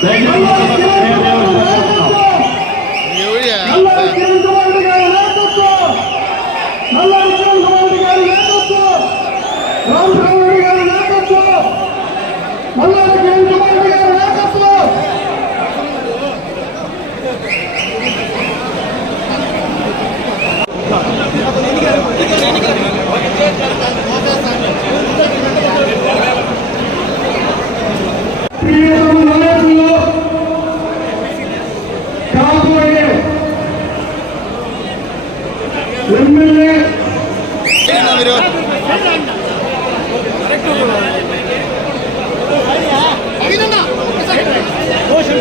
రామచంద్ర రెడ్డి గారి నాయకత్వం నల్లారి గారి నాయకత్వం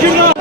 నిర్వహించడం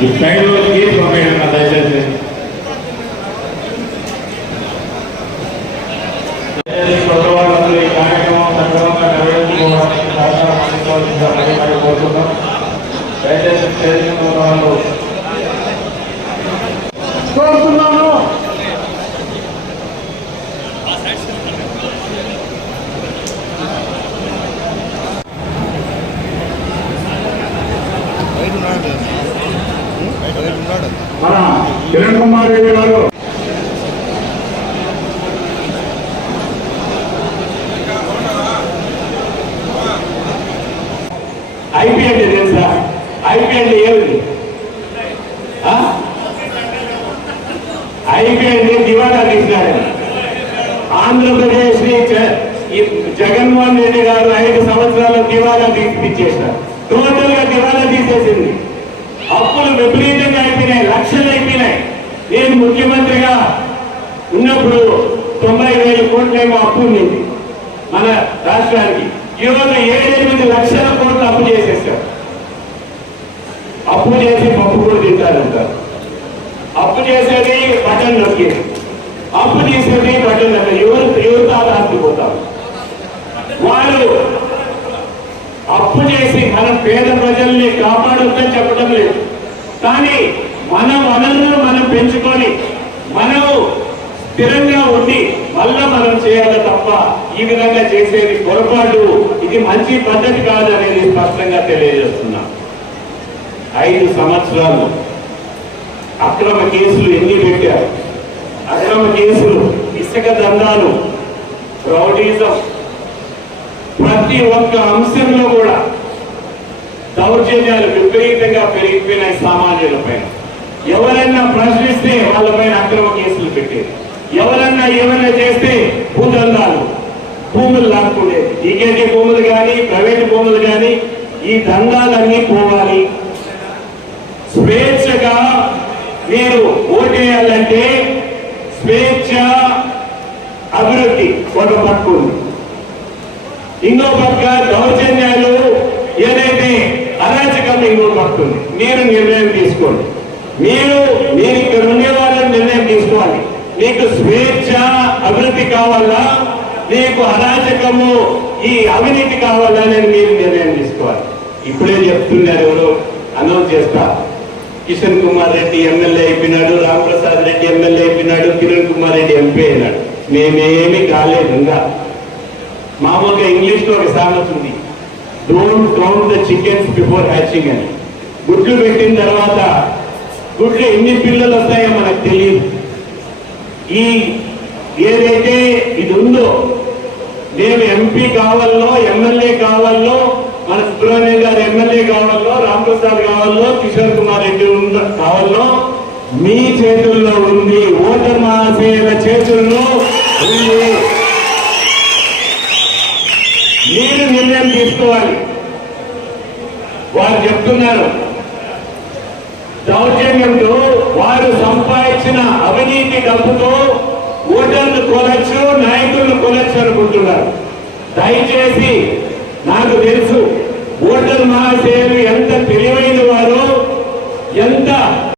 ఈ సైడ్ వాళ్ళకి పంపేయడం దయచేసి దయచేసి కొత్త వాళ్ళందరూ ఈ కార్యక్రమం సక్రమంగా నిర్వహించుకోవడానికి సహకారం అందించవలసిందిగా మరీ మరీ కోరుతున్నాం దయచేసి స్టేజ్ మీద ఉన్న వాళ్ళు కోరుతున్నాను మన కిరణ్ కుమార్ రెడ్డి గారు ఐపీఎల్ తెలుసా ఐపీఎల్ ఏమిటి ఐపీఎల్ దివాలా తీసినారు ఆంధ్రప్రదేశ్ని జగన్మోహన్ రెడ్డి గారు ఐదు సంవత్సరాల దివాలా తీసిచ్చేశారు టోటల్గా దివాలా తీసేసింది. అప్పులు విపరీత లక్షలు అయిపోయినాయి. నేను ముఖ్యమంత్రిగా ఉన్నప్పుడు తొంభై వేల కోట్లేమో అప్పు ఉండింది మన రాష్ట్రానికి. ఈరోజు ఏడెనిమిది లక్షల కోట్లు అప్పు చేసేసారు అప్పు చేసి పప్పు కూడా తింటారంటారు అప్పు చేసేది బటన్ నొక్కి. అప్పు తీసేది బటన్ నొక్కి. ఎవరు ఎవరితో ఆధారపడిపోతారు వాళ్ళు అప్పు చేసి మనం పేద ప్రజల్ని కాపాడొద్దని చెప్పడం లేదు. కానీ మన వనరులను మనం పెంచుకొని మనం స్థిరంగా ఉండి మళ్ళా మనం చేయాలి తప్ప ఈ విధంగా చేసేది పొరపాటు. ఇది మంచి పద్ధతి కాదు అనేది స్పష్టంగా తెలియజేస్తున్నా. ఐదు సంవత్సరాలు అక్రమ కేసులు ఎన్ని పెట్టారు? అక్రమ కేసులు ఇసుక దందాలు రౌడీజం. ప్రతి ఒక్క అంశంలో కూడా దౌర్జన్యాలు విపరీతంగా పెరిగిపోయినాయి సామాన్యుల పైన. ఎవరైనా ప్రశ్నిస్తే వాళ్ళపైన అక్రమ కేసులు పెట్టేది. ఎవరన్నా ఏమైనా చేస్తే భూదందాలు. భూములు లాక్కునేది ఈకేకే భూములు కానీ ప్రైవేట్ భూములు కానీ ఈ దందాలన్నీ పోవాలి. స్వేచ్ఛగా మీరు ఓటేయాలంటే స్వేచ్ఛ అభివృద్ధి ఒక పక్కు ఇంకో పక్క దౌర్జన్యాలు ఏదైతే అరాచకం ఇంకో పక్క మీరు నిర్ణయం తీసుకోండి. మీరు మీరు ఇక్కడ ఉండే నిర్ణయం తీసుకోవాలి. మీకు స్వేచ్ఛ అభివృద్ధి కావాలా? మీకు అరాచకము ఈ అవినీతి కావాలా అని మీరు నిర్ణయం తీసుకోవాలి. ఇప్పుడే చెప్తున్నారు ఎవరు అనౌన్స్ చేస్తా. కిషన్ కుమార్ రెడ్డి ఎమ్మెల్యే అయిపోయినాడు రామప్రసాద్ రెడ్డి ఎమ్మెల్యే అయిపోయినాడు కిరణ్ కుమార్ రెడ్డి ఎంపీ అయినాడు. మేమేమి కాలేదు ఇంకా మామూలుగా ఇంగ్లీష్లో ఒక సామెత ఉంది don't count the chickens before hatching అని. గుడ్లు పెట్టిన తర్వాత గుడ్లు ఎన్ని పిల్లలు వస్తాయో మనకు తెలియదు. ఈ ఏదైతే ఇది ఉందో మేము ఎంపీ కావాలో ఎమ్మెల్యే కావాలో మన సుబ్రహ్మణ్యం గారు ఎమ్మెల్యే కావాలో రామప్రసాద్ కావాలో కిషోర్ కుమార్ రెడ్డి ఉంద- కావాలో మీ చేతుల్లో ఉంది ఓటర్ మహాశయుల చేతుల్లో ఉంది మీరు నిర్ణయం తీసుకోవాలి. వారు చెప్తున్నారు దౌర్జన్యంతో వారు సంపాదించిన అవినీతి డబ్బుతో ఓటర్లు కొనచ్చు నాయకులను కొనచ్చు అనుకుంటున్నారు. దయచేసి నాకు తెలుసు ఓటర్ మహాశయులు ఎంత తెలివైన వారు ఎంత